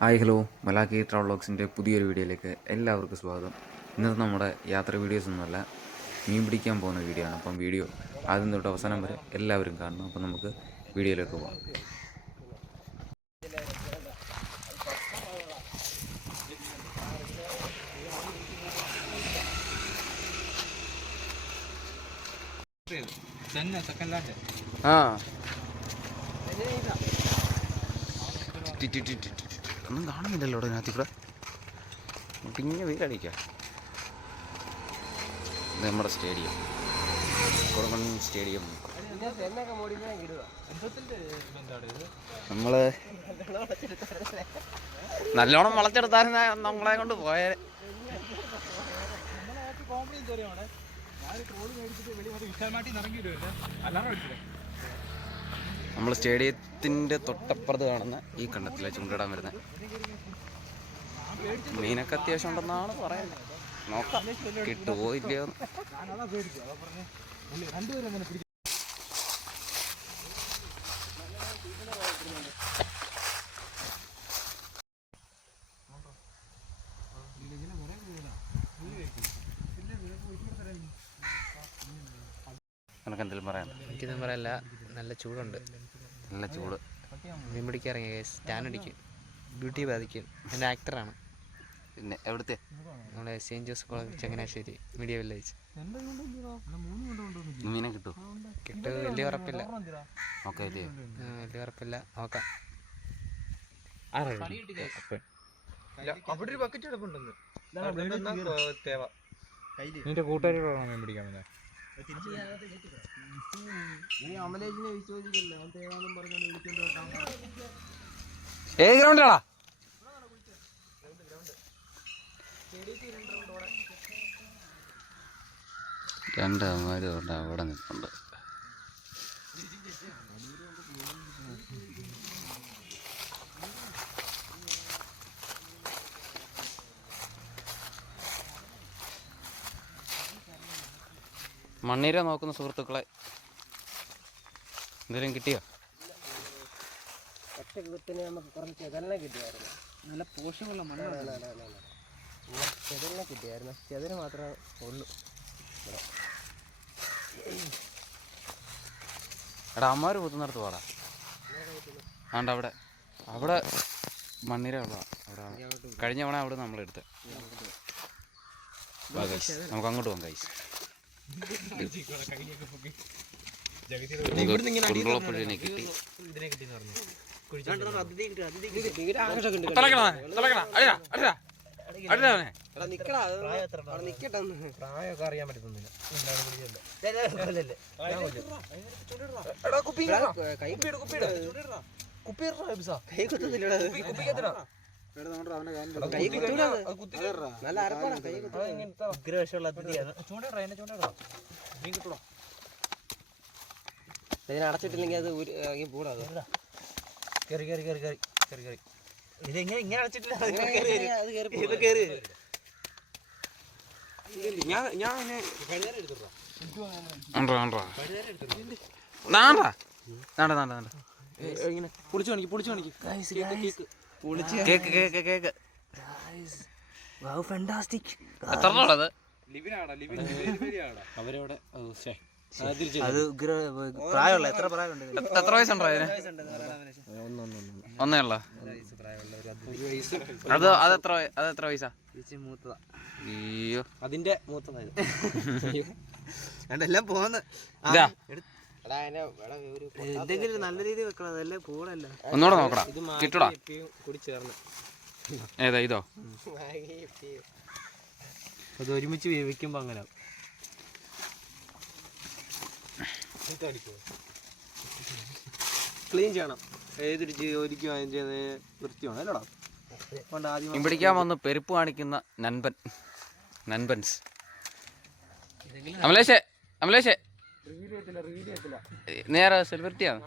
Hi hello Malachi travel വ്ളോഗ്സിൻ്റെ പുതിയൊരു വീഡിയോയിലേക്ക് എല്ലാവർക്കും സ്വാഗതം. ഇന്നത്തെ നമ്മുടെ യാത്ര വീഡിയോസ് ഒന്നുമല്ല, മീൻ പിടിക്കാൻ പോകുന്ന വീഡിയോ ആണ്. അപ്പം വീഡിയോ ആദ്യം തൊട്ട് അവസാനം വരെ എല്ലാവരും കാണണം. അപ്പം നമുക്ക് വീഡിയോയിലേക്ക് പോകാം. ഒന്നും കാണുന്നില്ലല്ലോ അതിനകത്ത് കൂടെ പിന്നെ വെയിലടിക്കാം. ഇത് നമ്മുടെ സ്റ്റേഡിയം, കൊടുമൺ സ്റ്റേഡിയം. നമ്മൾ നല്ലോണം വളച്ചെടുത്തായിരുന്നു നമ്മളെ കൊണ്ട് പോയത്. നമ്മൾ സ്റ്റേഡിയത്തിൻ്റെ തൊട്ടപ്പുറത്ത് കാണുന്ന ഈ കണ്ടത്തിലെ ചൂണ്ടിടാൻ വരുന്നത് മീനൊക്കെ അത്യാവശ്യം ഉണ്ടെന്നാണ് പറയുന്നത്. നോക്കാം കിട്ടുമോ ഇല്ലയോ. നിനക്ക് എന്തെങ്കിലും പറയാം? എനിക്കൊന്നും പറയല്ല, നല്ല ചൂടുണ്ട്, നല്ല ചൂട്. മീൻ പിടിക്കാൻ ഇറങ്ങിയ സ്റ്റാൻ അടിക്കും, ബ്യൂട്ടി ബാധിക്കും. എൻ്റെ ആക്ടറാണ്. പിന്നെ എവിടുത്തെ? നമ്മുടെ saint Joseph college Changanassery media village. മീനെ കിട്ടും? കിട്ടും, വലിയ ഉറപ്പില്ല. ഓക്കെ, വലിയ ഉറപ്പില്ല, നോക്കാം. അവിടെ ഒരു ബക്കറ്റ് കിടപ്പുണ്ടെന്ന്. നിന്റെ കൂട്ടുകാരികളാണോ മീൻ പിടിക്കാൻ വന്നത്? ഏത് ഗ്രൗണ്ടിലാടാ? രണ്ടമാരും അവിടെ നിൽപ്പുണ്ട്. മണ്ണീര നോക്കുന്ന സുഹൃത്തുക്കളെ, എന്തെങ്കിലും കിട്ടിയോ? നമുക്ക് കുറച്ച് ചെതലിനെ കിട്ടിയായിരുന്നു. നല്ല പോഷകമുള്ള മണ്ണാണ്. ചെതലിനെ കിട്ടിയായിരുന്നു, ചെതല് മാത്രമേ ഉള്ളൂ. എടാ അമ്മമാർ കുത്തുന്നിടത്ത് പോടാ. ആണ്ട് അവിടെ അവിടെ മണ്ണീര ഉള്ള അവിടെ കഴിഞ്ഞ തവണ അവിടെ നമ്മളെടുത്ത്. നമുക്ക് അങ്ങോട്ട് പോകാം കൈസ്. കുണ്ടുളപ്പുഴനെ കിട്ടി. പ്രായമൊക്കെ അറിയാൻ പറ്റുന്നില്ല. നല്ല അരപ്പാണ്. ഉഗ്രവശമുള്ള അതിഥിയാണ്. ഇതിനെ അടച്ചിട്ടില്ലെങ്കിൽ അത് കൂടാതെ ഇങ്ങനെ അടച്ചിട്ടില്ല. അവരവിടെ അത് പ്രായമുള്ള എത്ര പ്രായമുണ്ട്? എത്ര വയസ്സുണ്ടോ അതിന്? ഒന്നേ ഉള്ള. അതെത്ര വയസ്സാ? അയ്യോ, അതിന്റെ മൂത്തതായത് എല്ലാം പോന്ന്. എന്തെങ്കിലും നല്ല രീതിയിൽ വെക്കണം, അതല്ലേ പോകണല്ല. ഒന്നുകൂടെ നോക്കടാ, കിട്ടൂടാ. കൂടി ചേർന്ന് ഏതാ ഇതോ? അത് ഒരുമിച്ച് വേവിക്കുമ്പോ അങ്ങനെ ക്ലീൻ ചെയ്യണം. ഏതൊരു ജോലിക്കും അതിൻ്റെ വൃത്തിയാണ് അല്ലോടാ. മീൻ പിടിക്കാൻ വന്ന് പെരുപ്പ് കാണിക്കുന്ന നൻപൻസ്. അമലേശേ നേരെ സെലിബ്രിറ്റിയാണ്.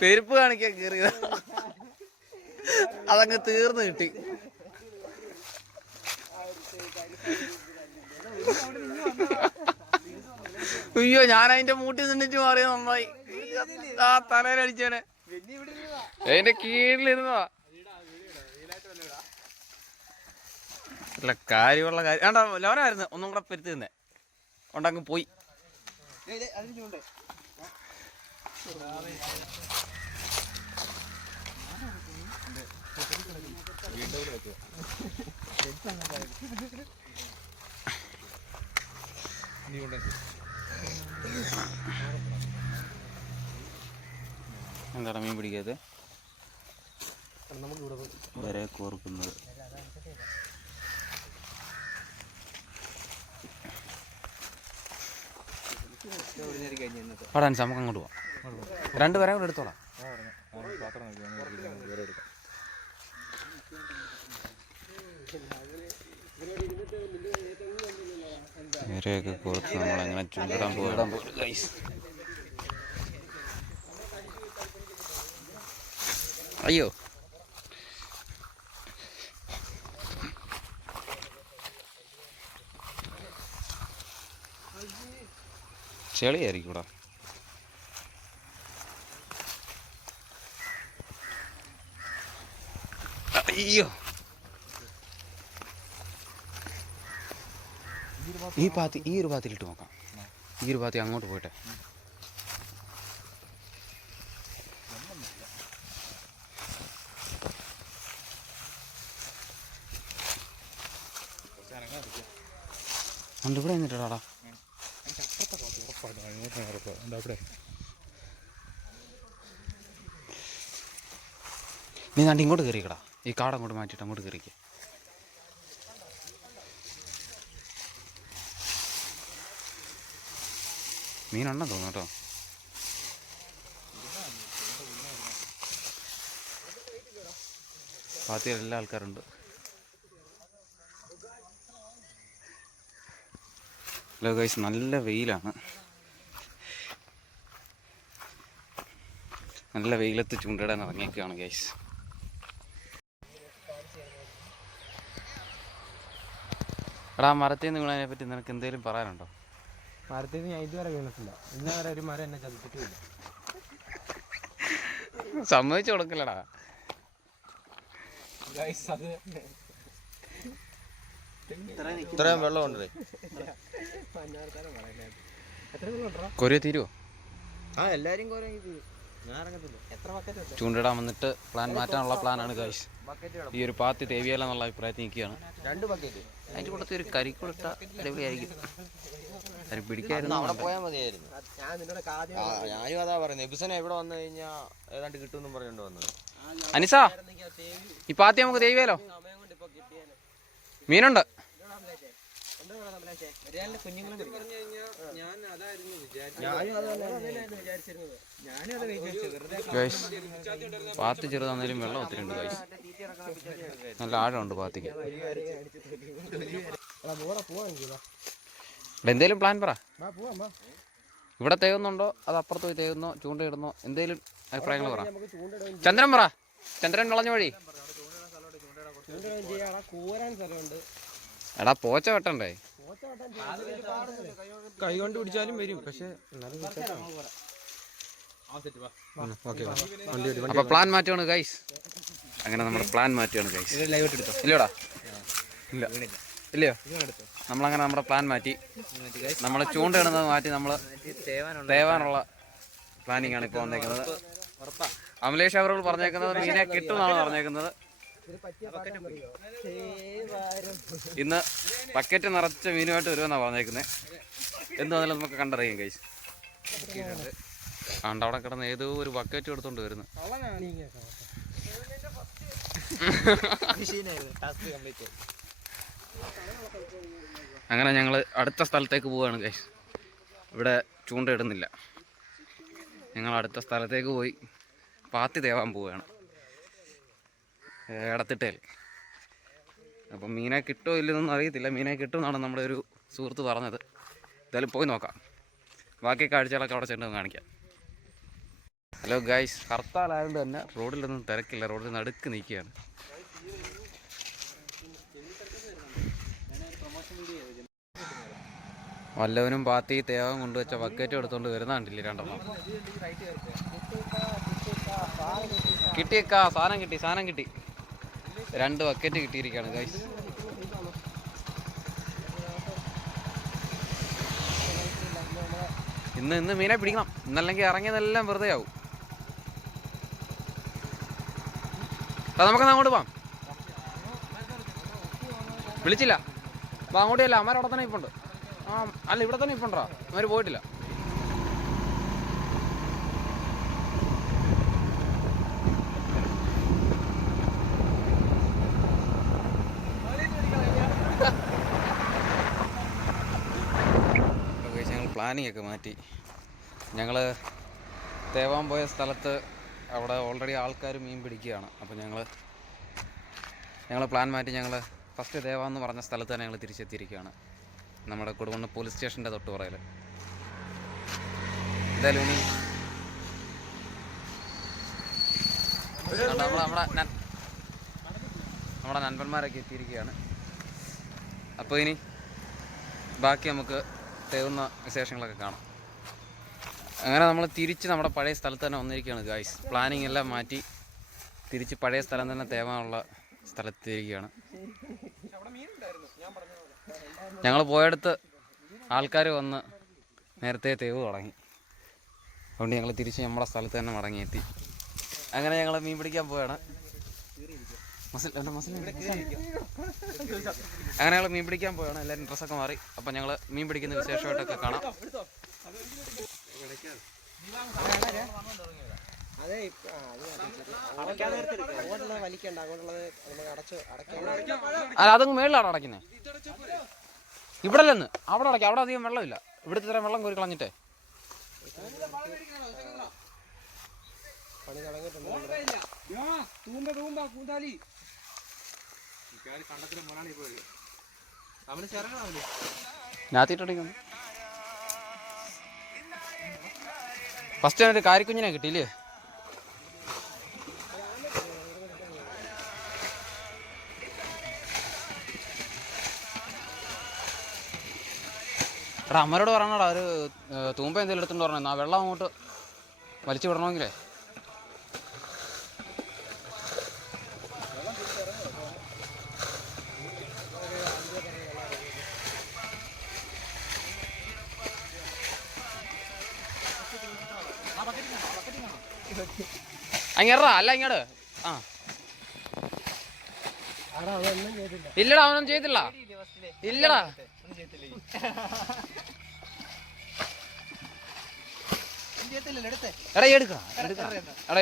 പെരുപ്പ് കാണിക്കാൻ കയറിയതാ, അതങ്ങ് തീർന്നു കിട്ടി. അയ്യോ ഞാൻ അതിന്റെ മൂട്ടി നിന്നിട്ട് മാറിയ നന്നായി. ആ തലയിലടിച്ചേനെ അതിന്റെ കീഴിലിരുന്നതാ. അല്ല കാര്യമുള്ള കാര്യം വേണ്ട. ലോനായിരുന്നു ഒന്നും കൂടെ പെരുത്തി തന്നെ ഉണ്ടങ്ങ് പോയി. എന്താണ് മീൻ പിടിക്കാതെ വരെ കോർക്കുന്നത്? പാടാൻ നമുക്ക് അങ്ങോട്ട് പോവാം. രണ്ടുപേരെ കൂടെ എടുത്തോളാം. ഇവരെയൊക്കെ കോർത്ത് നമ്മളങ്ങനെ ചൂണ്ടിടാൻ പോയിടാൻ പോകും ഗൈസ്. അയ്യോ ചെളിയായിരിക്കും ഇവിടെ. അയ്യോ ഈ ഒരു ഭാഗത്തിലിട്ട് നോക്കാം. ഈ ഒരു ഭാഗത്ത് അങ്ങോട്ട് പോട്ടെ. ഇവിടെ നിന്നിട്ടാടാ നീ കണ്ട് ഇങ്ങോട്ട് കയറിക്കടാ. ഈ കാട് അങ്ങോട്ട് മാറ്റിയിട്ട് അങ്ങോട്ട് കയറിക്ക. മീനുണ്ടെന്ന് തോന്നുന്നു കേട്ടോ. പാത്തിയിൽ എല്ലാ ആൾക്കാരുണ്ട്. ഹലോ ഗൈസ്, നല്ല വെയിലാണ്. നല്ല വെയിലത്ത് ചൂണ്ടിടാൻ ഇറങ്ങിയൊക്കെയാണ് ഗൈസ്. എടാ മരത്തിൽ നിന്ന് വീണതിനെ പറ്റി നിനക്ക് എന്തെങ്കിലും പറയാനുണ്ടോ? മരത്തിൽ നിന്ന് ഞാൻ ഇതുവരെ വീണിട്ടില്ല. ഇന്നേ വരെ ഒരു മരം എന്നെ ചതിച്ചിട്ടില്ല. സമ്മതിച്ചു കൊടുക്കില്ലടാ. ഇത്രയും വെള്ളമുണ്ടേ. കൊറിയ തീരുവോ? ആ എല്ലാരും ഞാൻ ഇറങ്ങത്തില്ല. എത്ര ബക്കറ്റ് ചൂണ്ടിടാൻ വന്നിട്ട് പ്ലാൻ മാറ്റാനുള്ള പ്ലാനാണ് ഗൈസ്. ഈ ഒരു പാത്തി തേവിയല്ല എന്നുള്ള അഭിപ്രായത്തിൽ നിൽക്കുകയാണ്. 2 ബക്കറ്റ് അതിൻ്റെ കൂടത്തെ ഒരു കരിക്കുളിട്ട അടിപൊളിയായിരിക്കും. അത് പിടിക്കായിരുന്നു. അവിടെ പോയാൽ മതിയായിരുന്നു. ഞാൻ നിന്നോട് ഞാനും അതാ പറയുന്നത്. എബിസനെ എവിടെ വന്നു കഴിഞ്ഞാൽ ഏതാണ്ട് കിട്ടുമെന്നും പറഞ്ഞുകൊണ്ട് വന്നത്. അനിസാ ഈ പാത്തി നമുക്ക് തേവിയാലോ? മീനുണ്ട്. പാത്തി ചെറുതാണെങ്കിലും വെള്ളം ഒത്തിരി ഉണ്ട് ഗൈസ്. നല്ല ആഴമുണ്ട് പാത്തിക്ക്. എന്തേലും പ്ലാൻ പറ. ഇവിടെ തേകുന്നുണ്ടോ അത് അപ്പുറത്ത് പോയി തേകുന്നോ ചൂണ്ടയിടുന്നോ എന്തേലും അഭിപ്രായങ്ങൾ പറ. ചന്ദ്രൻ പറ. ചന്ദ്രൻ വളഞ്ഞ വഴി. എടാ പോച്ച വെട്ടണ്ടേ? കൈ കൊണ്ട് പിടിച്ചാലും വരും. പക്ഷെ അപ്പൊ പ്ലാൻ മാറ്റുകയാണ് ഗൈസ്. അങ്ങനെ നമ്മുടെ പ്ലാൻ മാറ്റുകയാണ് ഗൈസ്. ഇല്ലടാ ഇല്ല ഇല്ലയോ? നമ്മളങ്ങനെ നമ്മുടെ പ്ലാൻ മാറ്റി. നമ്മൾ ചൂണ്ടയിടുന്നത് മാറ്റി നമ്മൾ തേവാനുള്ള പ്ലാനിങ് ആണ് ഇപ്പോൾ വന്നേക്കുന്നത്. അമലേഷ് അവരോട് പറഞ്ഞേക്കുന്നത് മീനെ കിട്ടുമെന്നാണ് പറഞ്ഞേക്കുന്നത്. ഇന്ന് ബക്കറ്റ് നിറച്ച മീനുമായിട്ട് വരുമെന്നാണ് പറഞ്ഞേക്കുന്നത്. എന്താണെങ്കിലും നമുക്ക് കണ്ടറിയാം ഗൈസ്. ആണ്ട് അവിടെ കിടന്ന് ഏതോ ഒരു ബക്കറ്റ് എടുത്തോണ്ട് വരുന്നു. അങ്ങനെ ഞങ്ങൾ അടുത്ത സ്ഥലത്തേക്ക് പോവുകയാണ് ഗൈസ്. ഇവിടെ ചൂണ്ടയിടുന്നില്ല. ഞങ്ങൾ അടുത്ത സ്ഥലത്തേക്ക് പോയി പാത്തി തേവാൻ പോവുകയാണ് ഇടത്തിട്ടേൽ. അപ്പം മീനെ കിട്ടുമോ ഇല്ലെന്നൊന്നും അറിയത്തില്ല. മീനെ കിട്ടുമെന്നാണ് നമ്മുടെ ഒരു സുഹൃത്ത് പറഞ്ഞത്. എന്തായാലും പോയി നോക്കാം. ബാക്കി കാഴ്ചകളൊക്കെ അവിടെ ചെന്ന് കാണിക്കാം. ഹലോ ഗൈസ്, ഹർത്താലായതുകൊണ്ട് തന്നെ റോഡിലൊന്നും തിരക്കില്ല. റോഡിൽ നടുക്ക് നിൽക്കുകയാണ്. വല്ലവനും പാത്തി തേവം കൊണ്ടുവച്ച ബക്കറ്റ് എടുത്തുകൊണ്ട് വരുന്നുണ്ടില്ലേ രണ്ടെണ്ണം. കിട്ടിയേക്കാ, സാധനം കിട്ടി. 2 ബക്കറ്റ് കിട്ടിയിരിക്കുകയാണ് ഗൈസ്. ഇന്ന് മീനെ പിടിക്കണം, ഇന്നല്ലെങ്കിൽ ഇറങ്ങിയതെല്ലാം വെറുതെ ആവും. നമുക്കെന്നാ അങ്ങോട്ട് പോവാം. വിളിച്ചില്ല, അപ്പോൾ അങ്ങോട്ടല്ല, അമ്മ അവിടെ തന്നെ ഇപ്പുണ്ട്. അല്ല ഇവിടെ തന്നെ ഇപ്പുണ്ടോ, അവർ പോയിട്ടില്ല. ഞങ്ങൾ പ്ലാനിങ് ഒക്കെ മാറ്റി. ഞങ്ങൾ തേവാൻ പോയ സ്ഥലത്ത് അവിടെ ഓൾറെഡി ആൾക്കാർ മീൻ പിടിക്കുകയാണ്. അപ്പോൾ ഞങ്ങൾ പ്ലാൻ മാറ്റി. ഞങ്ങൾ ഫസ്റ്റ് തേവാന്ന് പറഞ്ഞ സ്ഥലത്ത് തന്നെ ഞങ്ങൾ തിരിച്ചെത്തിയിരിക്കുകയാണ്, നമ്മുടെ കൊടുവണ്ണ പോലീസ് സ്റ്റേഷൻ്റെ തൊട്ടുപുറയിൽ. എന്തായാലും ഇനി നമ്മുടെ നൻപന്മാരൊക്കെ എത്തിയിരിക്കുകയാണ്. അപ്പോൾ ഇനി ബാക്കി നമുക്ക് തേവുന്ന വിശേഷങ്ങളൊക്കെ കാണാം. അങ്ങനെ നമ്മൾ തിരിച്ച് നമ്മുടെ പഴയ സ്ഥലത്ത് തന്നെ വന്നിരിക്കുകയാണ് ഗായ്സ്. പ്ലാനിങ് എല്ലാം മാറ്റി തിരിച്ച് പഴയ സ്ഥലം തന്നെ തേവാനുള്ള സ്ഥലത്തിരിക്കുകയാണ്. ഞങ്ങൾ പോയടുത്ത് ആൾക്കാർ വന്ന് നേരത്തെ തേവ് തുടങ്ങി. അതുകൊണ്ട് ഞങ്ങൾ തിരിച്ച് നമ്മുടെ സ്ഥലത്ത് തന്നെ മടങ്ങിയെത്തി. അങ്ങനെ ഞങ്ങൾ മീൻ പിടിക്കാൻ പോവുകയാണ്. അങ്ങനെ ഞങ്ങൾ മീൻ പിടിക്കാൻ പോവുകയാണ്. എല്ലാവരും ഡ്രസ്സൊക്കെ മാറി. അപ്പം ഞങ്ങൾ മീൻ പിടിക്കുന്ന വിശേഷമായിട്ടൊക്കെ കാണാം. അതങ്ങ് മേളിലാണ് അടയ്ക്കുന്നത്. ഇവിടെ അല്ലെന്ന് അവിടെ അടയ്ക്കാം. അവിടെ അധികം വെള്ളമില്ല. ഇവിടുത്തെ ഇത്രയും വെള്ളം കോരി കളഞ്ഞിട്ടേ. ഞാത്തിട്ടടിക്കുന്നു. ഫസ്റ്റ് ഞാനൊരു കാരിക്കുഞ്ഞിനെ കിട്ടിയില്ലേ? എടാ അമ്മരോട് പറയണടാ, ഒരു തൂമ്പ എന്തെങ്കിലും എടുത്തുകൊണ്ട് പറഞ്ഞാൽ ആ വെള്ളം അങ്ങോട്ട് വലിച്ചു വിടണമെങ്കിലേ. അങ്ങേറാ അല്ല ഇങ്ങോട്ട്. ആ ഇല്ലടാ, അവനൊന്നും ചെയ്തില്ല. ഇല്ലടാ, എടാ എടുക്കാം. എടാ എടാ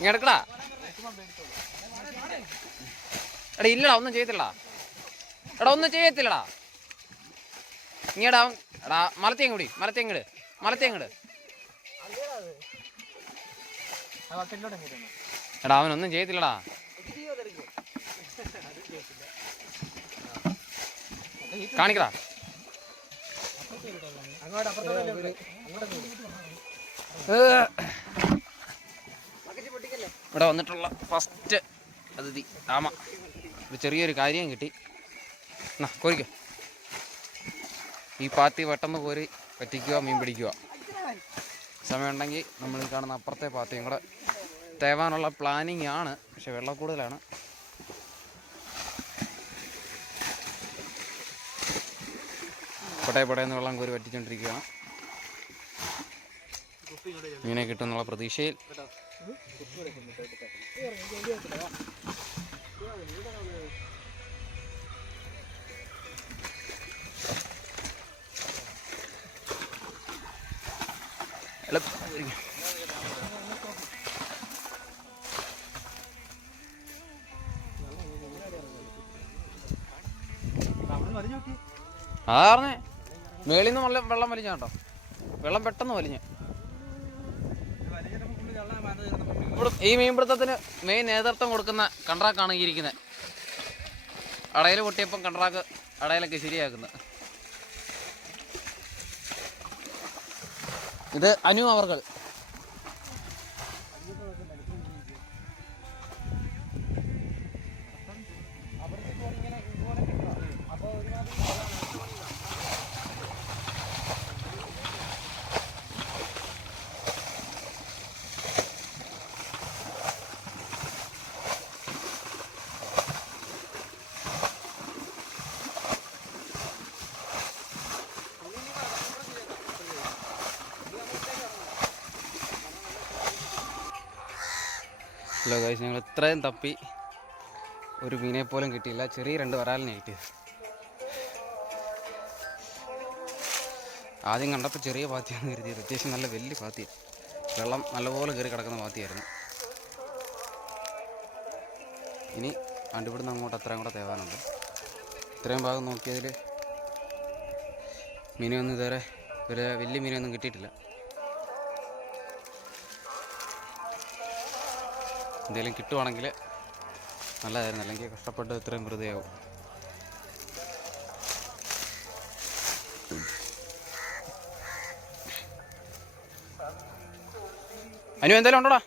ഇങ്ങെടുക്കടാ. എടാ ഇല്ലടാ, ഒന്നും ചെയ്യത്തില്ലടാ. എടാ ഒന്നും ചെയ്യത്തില്ലടാ. ഇങ്ങടാ എടാ, മലത്തേങ്ങൂടി, മലത്തേങ്ങട്. എടാ അവനൊന്നും ചെയ്യത്തില്ലടാ. കാണിക്കടാ. ഇവിടെ വന്നിട്ടുള്ള ഫസ്റ്റ് അതിഥി ആമ. ഒരു ചെറിയൊരു കാര്യം കിട്ടി. എന്നാ കോരിക്കോ. ഈ പാത്തി പെട്ടെന്ന് കോരി പറ്റിക്കുക, മീൻ പിടിക്കുക. സമയമുണ്ടെങ്കിൽ നമ്മൾ കാണുന്ന അപ്പുറത്തെ പാത്തിയും കൂടെ തേവാനുള്ള പ്ലാനിങ് ആണ്. പക്ഷെ വെള്ളം കൂടുതലാണ്. പടയെന്ന് വെള്ളം കോരി പറ്റിച്ചുകൊണ്ടിരിക്കുകയാണ്. മീനെ കിട്ടുന്നുള്ള പ്രതീക്ഷയിൽ. അതാ പറഞ്ഞേ, മേളിൽ നിന്ന് വെള്ളം വലിഞ്ഞ കേട്ടോ. വെള്ളം പെട്ടെന്ന് വലിഞ്ഞ്. ഈ മീൻപിടുത്തത്തിന് മെയിൻ നേതൃത്വം കൊടുക്കുന്ന കണ്ട്രാക്കാണ് ഈ ഇരിക്കുന്നത്. അടയിൽ പൊട്ടിയപ്പം കണ്ട്രാക്ക് അടയിലൊക്കെ ശരിയാക്കുന്നത്. ഇത് അനു അവർകൾ. ഹലോ ഗൈസ്, ഞങ്ങൾ ഇത്രയും തപ്പി ഒരു മീനെ പോലും കിട്ടിയില്ല. ചെറിയ 2 വരാലിനെ കിട്ടിയത്. ആദ്യം കണ്ടപ്പോൾ ചെറിയ പാത്തിയാണ് കരുതിയത്. അത്യാവശ്യം നല്ല വലിയ പാത്തി, വെള്ളം നല്ലപോലെ കയറി കിടക്കുന്ന പാത്തിയായിരുന്നു. ഇനി ഇവിടുന്ന് അങ്ങോട്ട് അത്രയും കൂടെ തേവാനുണ്ട്. ഇത്രയും ഭാഗം നോക്കിയതിൽ മീനൊന്നും ഇതുവരെ വലിയ മീനൊന്നും കിട്ടിയിട്ടില്ല. എന്തെങ്കിലും കിട്ടുവാണെങ്കിൽ നല്ലതായിരുന്നു, അല്ലെങ്കിൽ കഷ്ടപ്പെട്ട് ഇത്രയും വെറുതെയാവും. അനു എന്തെങ്കിലും ഉണ്ടോടാ?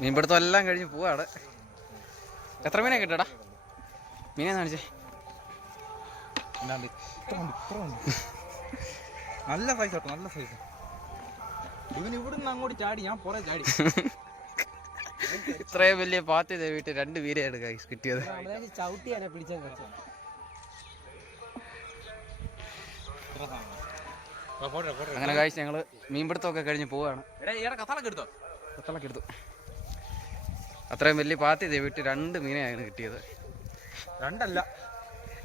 മീൻപിടുത്തം എല്ലാം കഴിഞ്ഞ് പോവാണ്. എത്ര മീനെ കിട്ടടാ? മീനെ കാണിച്ചേ. നല്ല സൈസ് കേട്ടോ, നല്ല സൈസ്. ഇവന് ഇവിടുന്ന് അങ്ങോട്ട് ചാടി, ഞാൻ പുറേ ചാടി. ഇത്രയും വലിയ പാത്തി വീട്ടിൽ 2 മീനെയാണ് ഗൈസ് കിട്ടിയത്. ചവിട്ടിയാനെ പിടിച്ചാൽ അങ്ങനെ ഗൈസ് ഞങ്ങൾ മീൻപിടുത്തമൊക്കെ കഴിഞ്ഞ് പോവാണ്. കത്തളൊക്കെ എടുത്തോ? കത്തളൊക്കെ എടുത്തു. അത്രയും വലിയ പാത്തി വീട്ടിൽ 2 മീനെയാണ് കിട്ടിയത്. 2 അല്ല,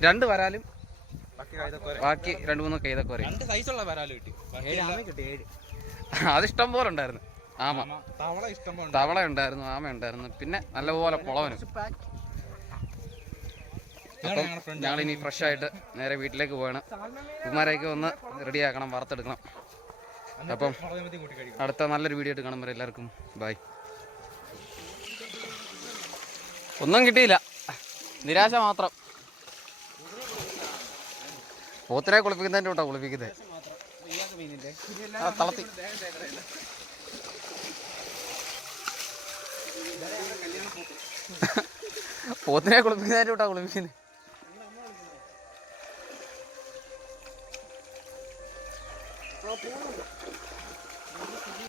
2 വരാലും ബാക്കി 2-3 കൈതക്കോര. 2 സൈസുള്ള വരാല് കിട്ടി. കിട്ടി 7. അതിഷ്ടം പോലെ ഉണ്ടായിരുന്നു. ആമ, തവള ഇഷ്ടം പോലെ. തവള ഉണ്ടായിരുന്നു, ആമ ഉണ്ടായിരുന്നു, പിന്നെ നല്ലപോലെ കുളവനും. അപ്പം ഞങ്ങളിനി ഫ്രഷായിട്ട് നേരെ വീട്ടിലേക്ക് പോവാണ്. കുമാരേക്ക് ഒന്ന് റെഡിയാക്കണം, വറുത്തെടുക്കണം. അപ്പം അടുത്ത നല്ലൊരു വീഡിയോ ആയിട്ട് കാണുമ്പോൾ എല്ലാവർക്കും ബൈ. ഒന്നും കിട്ടിയില്ല, നിരാശ മാത്രം. പോത്തിനെ കുളിപ്പിക്കുന്നതിൻ്റെ കൂട്ടാ കുളിപ്പിക്കുന്നത്. തളത്തി പോത്തിനെ കുളിപ്പിക്കുന്നതിൻ്റെ കൂട്ടാ കുളിപ്പിക്കുന്നത്.